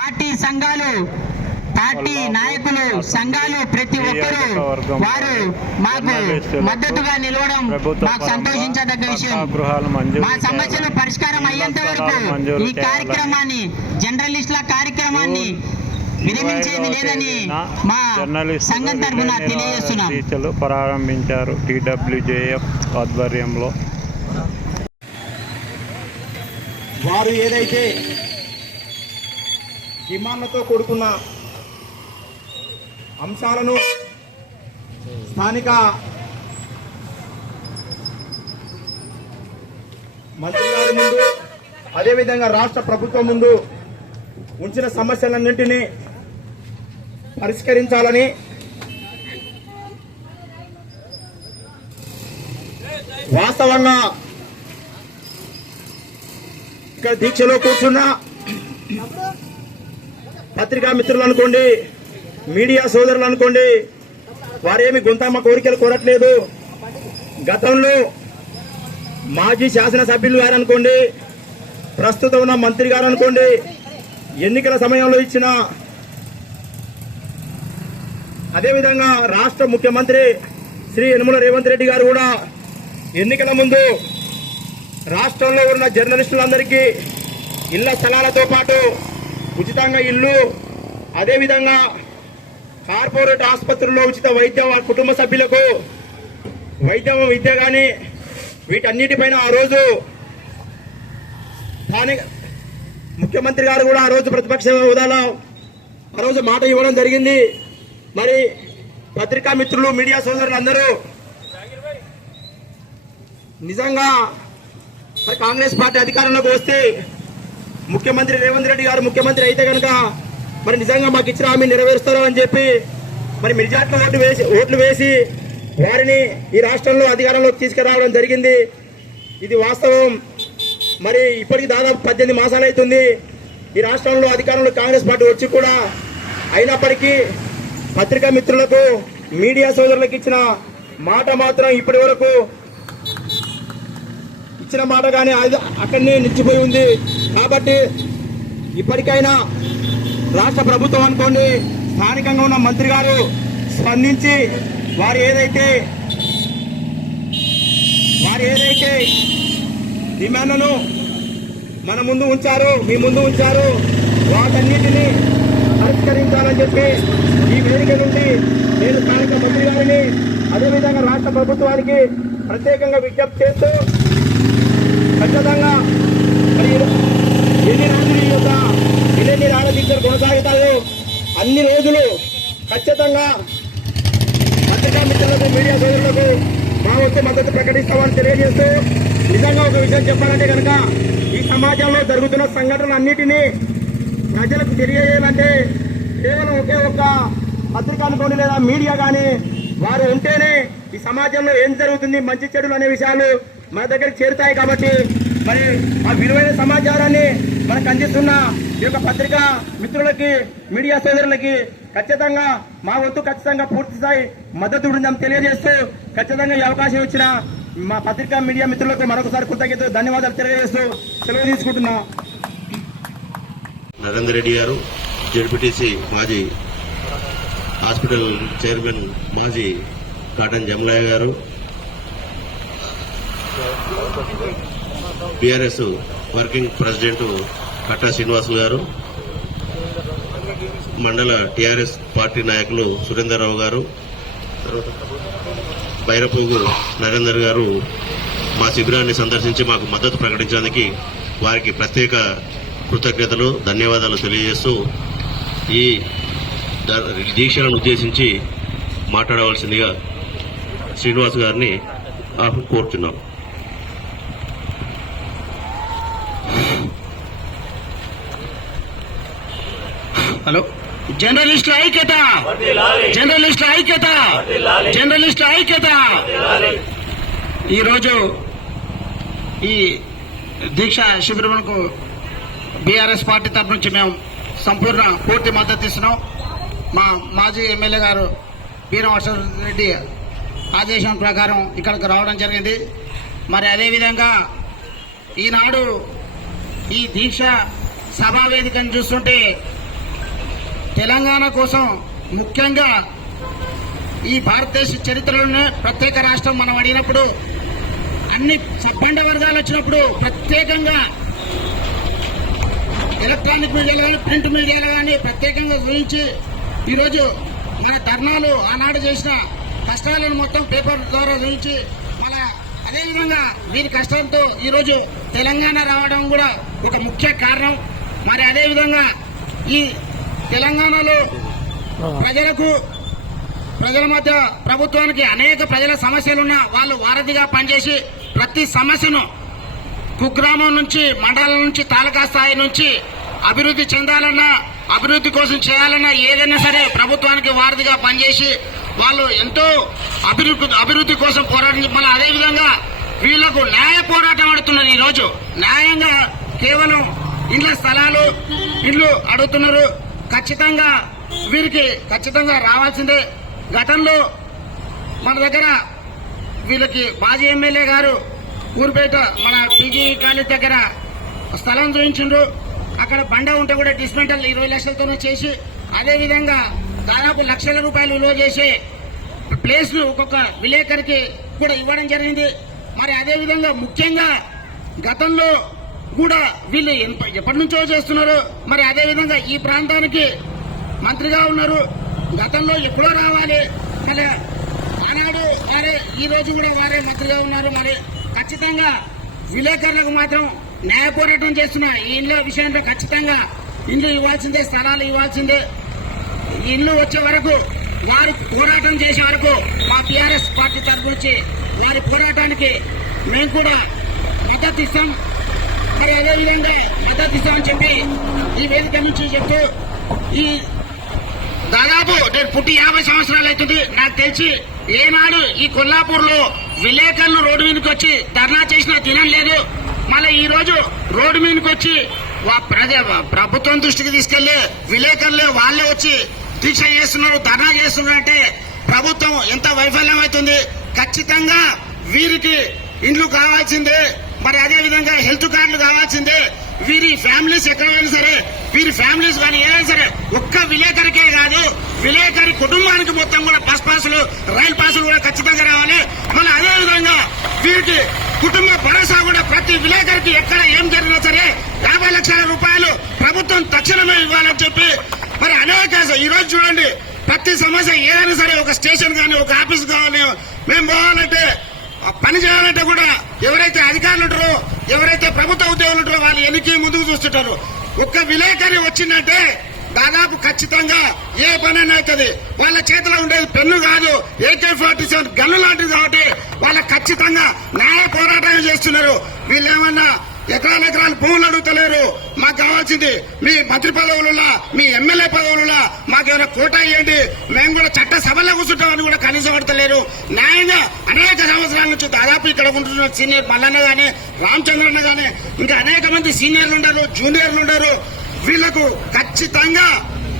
Party సంఘాలు party నాయకులు సంఘాలు ప్రతి ఒక్కరూ వారు మాకు మద్దతుగా నిలవడం మాకు సంతోషించదగ్గ విషయం. మా సమస్యలు పరిష్కారం అయ్యేంత వరకు ఈ కార్యక్రమాన్ని జర్నలిస్టుల కార్యక్రమాన్ని విరమించేది లేదని మా సంఘం తరఫున తెలియజేస్తున్నాం. ప్రారంభించారు టీడబ్ల్యూజేఎఫ్ ఆధ్వర్యంలో. వారు ఏదైతే డిమాండ్లతో కూడుకున్న అంశాలను స్థానిక మంత్రి గారి ముందు అదేవిధంగా రాష్ట్ర ప్రభుత్వం ముందు ఉంచిన సమస్యలన్నింటినీ పరిష్కరించాలని వాస్తవంగా ఇక్కడ దీక్షలో కూర్చున్న పత్రికా మిత్రులు అనుకోండి మీడియా సోదరులు అనుకోండి వారేమి గుంతమ్మ కోరికలు కోరట్లేదు. గతంలో మాజీ శాసనసభ్యులు గారు అనుకోండి ప్రస్తుతం ఉన్న మంత్రి గారు అనుకోండి ఎన్నికల సమయంలో ఇచ్చిన అదేవిధంగా రాష్ట్ర ముఖ్యమంత్రి శ్రీ యనుమల రేవంత్ రెడ్డి గారు కూడా ఎన్నికల ముందు రాష్ట్రంలో ఉన్న జర్నలిస్టులందరికీ ఇళ్ళ స్థలాలతో పాటు ఉచితంగా ఇల్లు అదేవిధంగా కార్పొరేట్ ఆసుపత్రుల్లో ఉచిత వైద్యం కుటుంబ సభ్యులకు వైద్యం విద్య కానీ వీటన్నిటిపైన ఆ రోజు స్థానిక ముఖ్యమంత్రి గారు కూడా ఆ రోజు ప్రతిపక్ష హోదాలో ఆ రోజు మాట ఇవ్వడం జరిగింది. మరి పత్రికా మిత్రులు మీడియా సోదరులు అందరూ నిజంగా మరి కాంగ్రెస్ పార్టీ అధికారంలోకి వస్తే ముఖ్యమంత్రి రేవంత్ రెడ్డి గారు ముఖ్యమంత్రి అయితే కనుక మరి నిజంగా మాకు ఇచ్చిన హామీ నెరవేరుస్తారో అని చెప్పి మరి మెజార్టీ ఓట్లు వేసి ఓట్లు వేసి వారిని ఈ రాష్ట్రంలో అధికారంలోకి తీసుకురావడం జరిగింది. ఇది వాస్తవం. మరి ఇప్పటికి దాదాపు పద్దెనిమిది మాసాలు అవుతుంది. ఈ రాష్ట్రంలో అధికారంలో కాంగ్రెస్ పార్టీ వచ్చి కూడా అయినప్పటికీ పత్రికా మిత్రులకు మీడియా సోదరులకు ఇచ్చిన మాట మాత్రం ఇప్పటి వరకు ఇచ్చిన మాట కానీ అది అక్కడనే నిలిచిపోయి ఉంది. కాబట్టి ఇప్పటికైనా రాష్ట్ర ప్రభుత్వం అనుకోండి స్థానికంగా ఉన్న మంత్రి గారు స్పందించి వారు ఏదైతే వారు ఏదైతే డిమాండ్లను మన ముందు ఉంచారు మీ ముందు ఉంచారు వాటన్నిటిని పరిష్కరించాలని చెప్పి ఈ వేదిక నుండి నేను స్థానిక మంత్రి గారిని అదేవిధంగా రాష్ట్ర ప్రభుత్వానికి ప్రత్యేకంగా విజ్ఞప్తి చేస్తూ ఖచ్చితంగా ఎన్ని రోజులు ఈ యొక్క ఎన్ని రాళ్ళ కొనసాగుతాయో అన్ని రోజులు ఖచ్చితంగా పత్రికా మిత్రులకు మీడియా సోదరులకు మా వచ్చే మద్దతు ప్రకటిస్తామని తెలియజేస్తూ నిజంగా ఒక విషయం చెప్పాలంటే కనుక ఈ సమాజంలో జరుగుతున్న సంఘటనలు అన్నిటినీ ప్రజలకు తెలియజేయాలంటే కేవలం ఒకే ఒక్క పత్రిక అనుకోండి లేదా మీడియా కానీ వారు ఉంటేనే ఈ సమాజంలో ఏం జరుగుతుంది మంచి చెడులు అనే విషయాలు మన దగ్గరికి చేరుతాయి కాబట్టి మరి ఆ విలువైన సమాచారాన్ని మనకు అందిస్తున్న ఈ యొక్క పత్రికా మిత్రులకి మీడియా సోదరులకి ఖచ్చితంగా మా వంతు ఖచ్చితంగా పూర్తి స్థాయి మద్దతు ఉందని తెలియజేస్తూ ఖచ్చితంగా ఈ అవకాశం ఇచ్చిన మా పత్రికా మీడియా మిత్రులకు మరొకసారి కృతజ్ఞత ధన్యవాదాలు తెలియజేస్తూ సెలవు తీసుకుంటున్నా. నరేందర్ రెడ్డి గారు జడ్పీటీసీ మాజీ హాస్పిటల్ చైర్మన్ మాజీ కాటన్ జమలయ్య గారు BRS working president Katta Srinivasulu గారు మండల టీఆర్ఎస్ పార్టీ నాయకులు సురేందర్రావు గారు బైరపోగు నరేందర్ గారు మా శిబిరాన్ని సందర్శించి మాకు మద్దతు ప్రకటించడానికి వారికి ప్రత్యేక కృతజ్ఞతలు ధన్యవాదాలు తెలియజేస్తూ ఈ దీక్షలను ఉద్దేశించి మాట్లాడవలసిందిగా శ్రీనివాస్ గారిని కోరుతున్నాం హలో. జర్నలిస్టుల ఐక్యత. జర్నలిస్టుల ఐక్యత. జర్నలిస్టుల ఐక్యత. ఈరోజు ఈ దీక్ష శిబిరంకు బీఆర్ఎస్ పార్టీ తరఫు నుంచి మేము సంపూర్ణ పూర్తి మద్దతు ఇస్తున్నాం. మా మాజీ ఎమ్మెల్యే గారు రెడ్డి ఆదేశం ప్రకారం ఇక్కడికి రావడం జరిగింది. మరి అదేవిధంగా ఈనాడు ఈ దీక్ష సభావేదికను చూస్తుంటే తెలంగాణ కోసం ముఖ్యంగా ఈ భారతదేశ చరిత్రలోనే ప్రత్యేక రాష్ట్రం మనం అడిగినప్పుడు అన్ని సబ్బండ వర్గాలు వచ్చినప్పుడు ప్రత్యేకంగా ఎలక్ట్రానిక్ మీడియాలో కానీ ప్రింట్ మీడియాలో కానీ ప్రత్యేకంగా గురించి ఈరోజు మన ధర్నాలు ఆనాడు చేసిన కష్టాలను మొత్తం పేపర్ ద్వారా చూపించి అదేవిధంగా వీరి కష్టంతో ఈరోజు తెలంగాణ రావడం కూడా ఒక ముఖ్య కారణం. మరి అదేవిధంగా ఈ తెలంగాణలో ప్రజలకు ప్రజల మధ్య ప్రభుత్వానికి అనేక ప్రజల సమస్యలున్నా వాళ్ళు వారధిగా పనిచేసి ప్రతి సమస్యను కుగ్రామం నుంచి మండలం నుంచి తాలూకా స్థాయి నుంచి అభివృద్ధి చెందాలన్నా అభివృద్ధి కోసం చేయాలన్నా ఏదైనా సరే ప్రభుత్వానికి వారధిగా పనిచేసి వాళ్ళు ఎంతో అభివృద్ధి అభివృద్ధి కోసం పోరాటం మళ్ళీ అదేవిధంగా వీళ్ళకు న్యాయ పోరాటం ఆడుతున్నారు ఈరోజు. న్యాయంగా కేవలం ఇండ్ల స్థలాలు ఇల్లు అడుగుతున్నారు. ఖచ్చితంగా వీరికి ఖచ్చితంగా రావాల్సిందే. గతంలో మన దగ్గర వీళ్ళకి మాజీ ఎమ్మెల్యే గారు ఊరుపేట మన పీజీ కాలేజ్ దగ్గర స్థలం చూపించిండ్రు అక్కడ బండ ఉంటే కూడా డిస్మెంటల్ ఇరవై లక్షలతోనే చేసి అదేవిధంగా దాదాపు లక్షల రూపాయలు విలువ చేసే ప్లేస్లు ఒక్కొక్క విలేకరికి కూడా ఇవ్వడం జరిగింది. మరి అదేవిధంగా ముఖ్యంగా గతంలో కూడా వీళ్ళు ఎన్- ఎప్పటి నుంచో చేస్తున్నారు. మరి అదేవిధంగా ఈ ప్రాంతానికి మంత్రిగా ఉన్నారు. గతంలో ఎప్పుడో రావాలి. కానీ ఆనాడు వారే ఈ రోజు కూడా వారే మంత్రిగా ఉన్నారు. మరి ఖచ్చితంగా విలేకరులకు మాత్రం న్యాయ పోరాటం చేస్తున్న ఈ ఇళ్ళ విషయంలో ఖచ్చితంగా ఇల్లు ఇవ్వాల్సిందే స్థలాలు ఇవ్వాల్సిందే. ఇల్లు వచ్చే వరకు వారు పోరాటం చేసే వరకు మా టీఆర్ఎస్ పార్టీ తరఫు నుంచి వారి పోరాటానికి మేము కూడా మద్దతు ఇస్తాం. మరి అదేవిధంగా మద్దతు ఇస్తామని చెప్పి ఈ వేదిక నుంచి చెప్తూ ఈ దాదాపు నేను పుట్టి యాభై సంవత్సరాలు అవుతుంది. నాకు తెలిసి ఏనాడు ఈ కొల్లాపూర్లో విలేకరులు రోడ్డు మీదకి వచ్చి ధర్నా చేసిన తినం లేదు. మళ్ళీ ఈ రోజు రోడ్డు మీదకి వచ్చి వా- ప్రజ ప్రభుత్వం దృష్టికి తీసుకెళ్ళి విలేకరులే వాళ్ళే వచ్చి దీక్ష చేస్తున్నారు ధర్నా చేస్తున్నారు అంటే ప్రభుత్వం ఎంత వైఫల్యం అవుతుంది ఖచ్చితంగా వీరికి ఇండ్లు కావాల్సిందే మరి అదే విధంగా హెల్త్ కార్డులు కావాల్సిందే. వీరి ఫ్యామిలీస్ ఎక్కడైనా సరే వీరి ఫ్యామిలీస్ కానీ ఏదైనా సరే ఒక్క విలేకరికే కాదు విలేకరి కుటుంబానికి మొత్తం కూడా బస్ పాసులు రైలు పాసులు కూడా ఖచ్చితంగా రావాలి. మళ్ళీ అదే విధంగా వీరికి కుటుంబ భరోసా కూడా ప్రతి విలేకరికి ఎక్కడ ఏం జరిగినా సరే యాభై లక్షల రూపాయలు ప్రభుత్వం తక్షణమే ఇవ్వాలని చెప్పి మరి అనేక ఈరోజు చూడండి ప్రతి సమస్య ఏదైనా సరే ఒక స్టేషన్ కానీ ఒక ఆఫీస్ కానీ మేము పోవాలంటే పని చేయాలంటే కూడా ఎవరైతే అధికారులు ఉంటారో ఎవరైతే ప్రభుత్వ ఉద్యోగులు ఉంటారో వాళ్ళు ఎనికి ముందుకు చూస్తుంటారు. ఒక్క విలేకరి వచ్చిందంటే దాదాపు ఖచ్చితంగా ఏ పనైనా అవుతుంది. వాళ్ళ చేతిలో ఉండేది పెన్ను కాదు ఏకే ఫార్టీ సెవెన్ గన్ను లాంటిది కాబట్టి వాళ్ళ ఖచ్చితంగా న్యాయ పోరాటం చేస్తున్నారు. వీళ్ళేమన్నా ఎకరాల ఎకరాలు భూములు అడుగుతలేరు. మాకు కావాల్సింది మీ మంత్రి పదవులలో మీ ఎమ్మెల్యే పదవులలో మాకేమైనా కోట ఇవ్వండి మేము కూడా చట్ట సభలో కూర్చుంటామని కూడా కనీసం పడతలేరు న్యాయంగా అనేక సంవత్సరాల నుంచి దాదాపు ఇక్కడ ఉంటున్న సీనియర్ మల్లన్న కానీ రామచంద్రన్న గాని ఇంకా అనేక మంది సీనియర్లు ఉన్నారు జూనియర్లు ఉన్నారు వీళ్ళకు ఖచ్చితంగా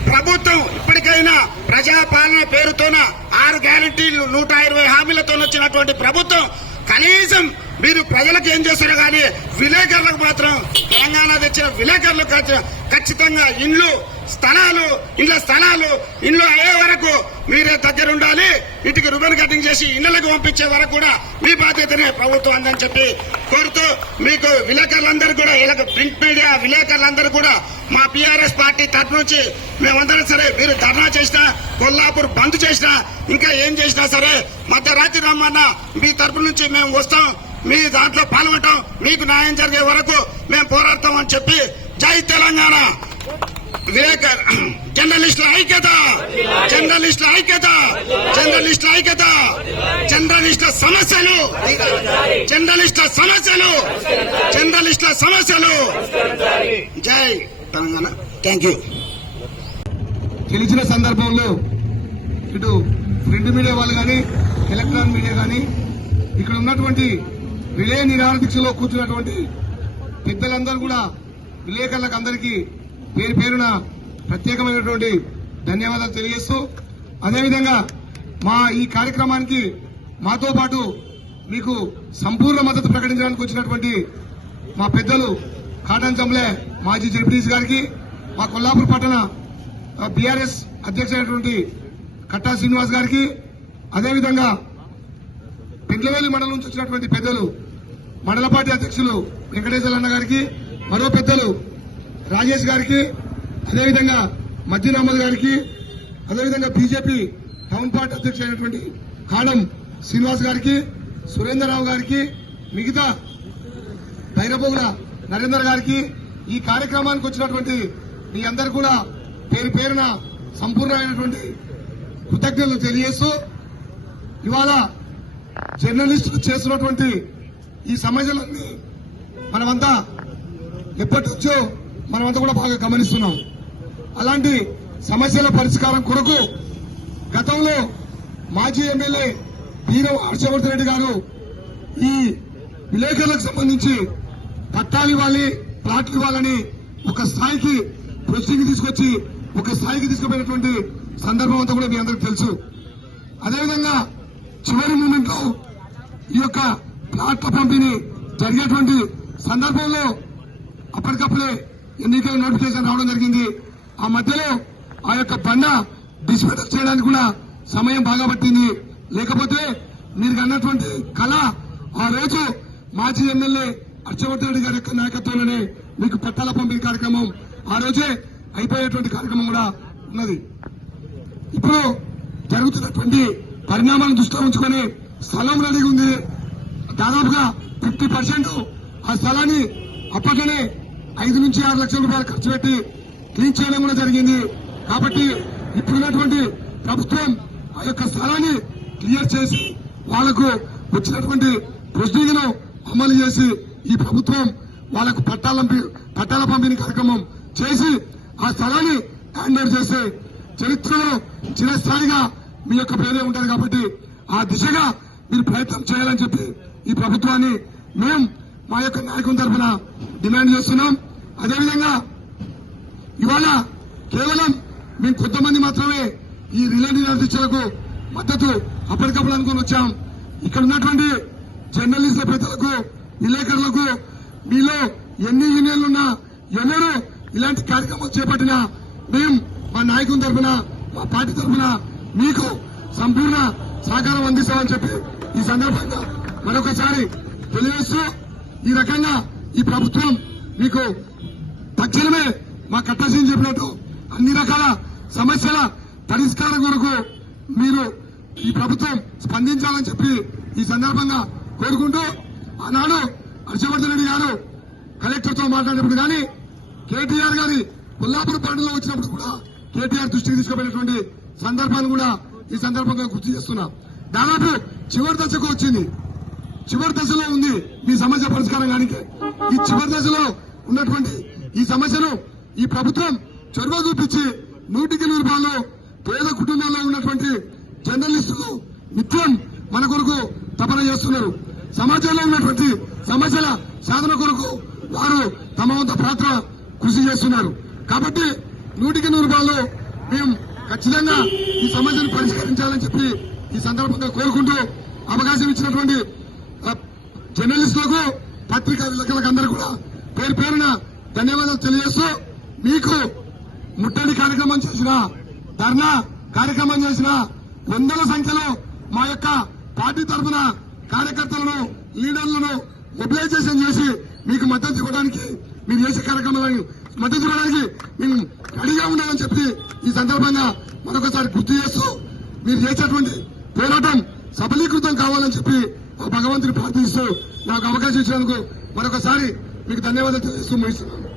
ప్రభుత్వం ఇప్పటికైనా ప్రజాపాలన పేరుతోన ఆరు గ్యారంటీలు నూట ఇరవై హామీలతో వచ్చినటువంటి ప్రభుత్వం కనీసం మీరు ప్రజలకు ఏం చేశారు కానీ విలేకరులకు మాత్రం తెలంగాణ తెచ్చిన విలేకరులు ఖచ్చితంగా ఇండ్లు స్థలాలు ఇండ్ల స్థలాలు ఇండ్లు అయ్యే వరకు మీరే దగ్గర ఉండాలి. వీటికి రుబన్ కటింగ్ చేసి ఇళ్ళకు పంపించే వరకు కూడా మీ బాధ్యతనే ప్రభుత్వం అందని చెప్పి కోరుతూ మీకు విలేకరులందరూ కూడా ఇలా ప్రింట్ మీడియా విలేకరులందరూ కూడా మా పిఆర్ఎస్ పార్టీ తరఫు నుంచి మేమందరం సరే మీరు ధర్నా చేసినా కొల్లాపూర్ బంద్ చేసినా ఇంకా ఏం చేసినా సరే మధ్యరాత్రి రమ్మన్నా మీ తరపు నుంచి మేము వస్తాం. మీ దాంట్లో పాల్గొనటం మీకు న్యాయం జరిగే వరకు మేము పోరాడతాం అని చెప్పి జై తెలంగాణ. విలేకర్ జర్నలిస్టుల ఐక్యత. జర్నలిస్టుల ఐక్యత. జర్నలిస్టుల ఐక్యత. జర్నలిస్టుల సమస్యలు. జర్నలిస్టుల సమస్యలు. జర్నలిస్టుల సమస్యలు. జై తెలంగాణ. Thank you. గెలిచిన సందర్భంలో ఇటు ప్రింట్ మీడియా వాళ్ళు కానీ ఎలక్ట్రానిక్ మీడియా కానీ ఇక్కడ ఉన్నటువంటి రిలే నిరాహార దీక్షలో కూర్చున్నటువంటి పెద్దలందరూ కూడా విలేకరులకు అందరికీ పేరు పేరున ప్రత్యేకమైనటువంటి ధన్యవాదాలు తెలియజేస్తూ అదేవిధంగా మా ఈ కార్యక్రమానికి మాతో పాటు మీకు సంపూర్ణ మద్దతు ప్రకటించడానికి వచ్చినటువంటి మా పెద్దలు కాటన్ చంలే మాజీ జడ్పీటీసీ గారికి మా కొల్లాపూర్ పట్టణ బీఆర్ఎస్ అధ్యక్షుడైనటువంటి కట్టా శ్రీనివాస్ గారికి అదేవిధంగా పెండ్లవేలి మండలం నుంచి వచ్చినటువంటి పెద్దలు మండల పార్టీ అధ్యక్షులు వెంకటేశ్వర అన్న గారికి మరో పెద్దలు రాజేష్ గారికి అదేవిధంగా మధ్యన్ అహ్మద్ గారికి అదేవిధంగా బీజేపీ టౌన్ పార్టీ అధ్యక్షుడైనటువంటి కాడం శ్రీనివాస్ గారికి సురేంద్రరావు గారికి మిగతా భైరబోగుల నరేందర్ గారికి ఈ కార్యక్రమానికి వచ్చినటువంటి మీ అందరు కూడా పేరు పేరున సంపూర్ణమైనటువంటి కృతజ్ఞతలు తెలియజేస్తూ ఇవాళ జర్నలిస్టులు చేస్తున్నటువంటి ఈ సమస్యలన్నీ మనమంతా ఎప్పటి నుంచో మనమంతా కూడా బాగా గమనిస్తున్నాం. అలాంటి సమస్యల పరిష్కారం కొరకు గతంలో మాజీ ఎమ్మెల్యే బీరం హర్షవర్ధన్ రెడ్డి గారు ఈ విలేకరులకు సంబంధించి పట్టాలు ఇవ్వాలి ప్లాట్లు ఇవ్వాలని ఒక స్థాయికి ప్రొసీడింగ్ తీసుకొచ్చి ఒక స్థాయికి తీసుకుపోయినటువంటి సందర్భం అంతా కూడా మీ అందరికి తెలుసు. అదేవిధంగా చివరి మూమెంట్లో ఈ యొక్క ప్లాట్ల పంపిణీ జరిగేటువంటి సందర్భంలో అప్పటికప్పుడే ఎన్నికల నోటిఫికేషన్ రావడం జరిగింది. ఆ మధ్యలో ఆ యొక్క బండ డిస్పెటల్ చేయడానికి కూడా సమయం బాగా పట్టింది లేకపోతే మీరు అన్నటువంటి కళ ఆ రోజు మాజీ ఎమ్మెల్యే హర్షవర్ధన్ రెడ్డి గారి యొక్క నాయకత్వంలోనే మీకు పట్టాల పంపిణీ కార్యక్రమం ఆ రోజే అయిపోయేటువంటి కార్యక్రమం కూడా ఉన్నది. ఇప్పుడు జరుగుతున్నటువంటి పరిణామాలను దృష్టిలో ఉంచుకొని స్థలం రెడీగా ఉంది. దాదాపుగా ఫిఫ్టీ పర్సెంట్ ఆ స్థలాన్ని అప్పట్లోనే ఐదు నుంచి ఆరు లక్షల రూపాయలు ఖర్చు పెట్టి క్లీన్ చేయడం కూడా జరిగింది. కాబట్టి ఇప్పుడున్నటువంటి ప్రభుత్వం ఆ యొక్క స్థలాన్ని క్లియర్ చేసి వాళ్ళకు వచ్చినటువంటి ప్రొసీడింగ్ అమలు చేసి ఈ ప్రభుత్వం వాళ్ళకు పట్టాల పట్టాల పంపిణీ కార్యక్రమం చేసి ఆ స్థలాన్ని హ్యాండ్ ఓవర్ చేస్తే చరిత్రలో చిరస్థాయిగా మీ యొక్క పేరే ఉంటుంది కాబట్టి ఆ దిశగా మీరు ప్రయత్నం చేయాలని చెప్పి ఈ ప్రభుత్వాన్ని మేము మా యొక్క నాయకుల తరఫున డిమాండ్ చేస్తున్నాం. అదేవిధంగా ఇవాళ కేవలం మేము కొంతమంది మాత్రమే ఈ రిలే నిరాదీక్షలకు మద్దతు అప్పటికప్పుడు అనుకుని వచ్చాం. ఇక్కడ ఉన్నటువంటి జర్నలిస్టుల పెద్దలకు విలేకరులకు మీలో ఎన్ని యూనియన్లున్నా ఎవరు ఇలాంటి కార్యక్రమాలు చేపట్టినా మేము మా నాయకుల తరఫున మా పార్టీ తరఫున మీకు సంపూర్ణ సహకారం అందిస్తామని చెప్పి ఈ సందర్భంగా మరొకసారి తెలియజేస్తూ ఈ రకంగా ఈ ప్రభుత్వం మీకు తక్షణమే మా కట్టాల్సింది చెప్పినట్టు అన్ని రకాల సమస్యల పరిష్కారం కొరకు మీరు ఈ ప్రభుత్వం స్పందించాలని చెప్పి ఈ సందర్భంగా కోరుకుంటూ ఆనాడు హర్షవర్ధన్ రెడ్డి గారు కలెక్టర్తో మాట్లాడినప్పుడు కానీ కేటీఆర్ గారి కొల్లాపూర్ పండుగలో వచ్చినప్పుడు కూడా కేటీఆర్ దృష్టికి తీసుకుపోయినటువంటి సందర్భాన్ని కూడా ఈ సందర్భంగా గుర్తు చేస్తున్నా. దాదాపు చివరి దశకు వచ్చింది. చివరి దశలో ఉంది మీ సమస్య పరిష్కారం కానీ ఈ చివరి దశలో ఉన్నటువంటి ఈ సమస్యను ఈ ప్రభుత్వం చొరవ చూపించి నూటికి నూరు రూపాయలు పేద కుటుంబాల్లో ఉన్నటువంటి జర్నలిస్టులు నిత్యం మన కొరకు తపన చేస్తున్నారు. సమాజంలో ఉన్నటువంటి సమస్యల సాధన కొరకు వారు తమ వంత పాత్ర కృషి చేస్తున్నారు. కాబట్టి నూటికి నూరు రూపాయలు మేము ఖచ్చితంగా ఈ సమస్యను పరిష్కరించాలని చెప్పి ఈ సందర్భంగా కోరుకుంటూ అవకాశం ఇచ్చినటువంటి జర్నలిస్టులకు పత్రికా విలేకరులకు అందరూ కూడా పేరు పేరున ధన్యవాదాలు తెలియజేస్తూ మీకు ముట్టడి కార్యక్రమం చేసిన ధర్నా కార్యక్రమం చేసిన వందల సంఖ్యలో మా యొక్క పార్టీ తరఫున కార్యకర్తలను లీడర్లను మొబిలైజేషన్ చేసి మీకు మద్దతు ఇవ్వడానికి మీరు చేసే కార్యక్రమాలను మద్దతు ఇవ్వడానికి మేము రెడీగా ఉండాలని చెప్పి ఈ సందర్భంగా మరొకసారి గుర్తు చేస్తూ మీరు చేసేటువంటి పోరాటం సబలీకృతం కావాలని చెప్పి ఆ భగవంతుని ప్రార్థిస్తూ నాకు అవకాశం ఇచ్చినందుకు మరొకసారి మీకు ధన్యవాదాలు తెలియజేస్తూ ముగిస్తున్నాను.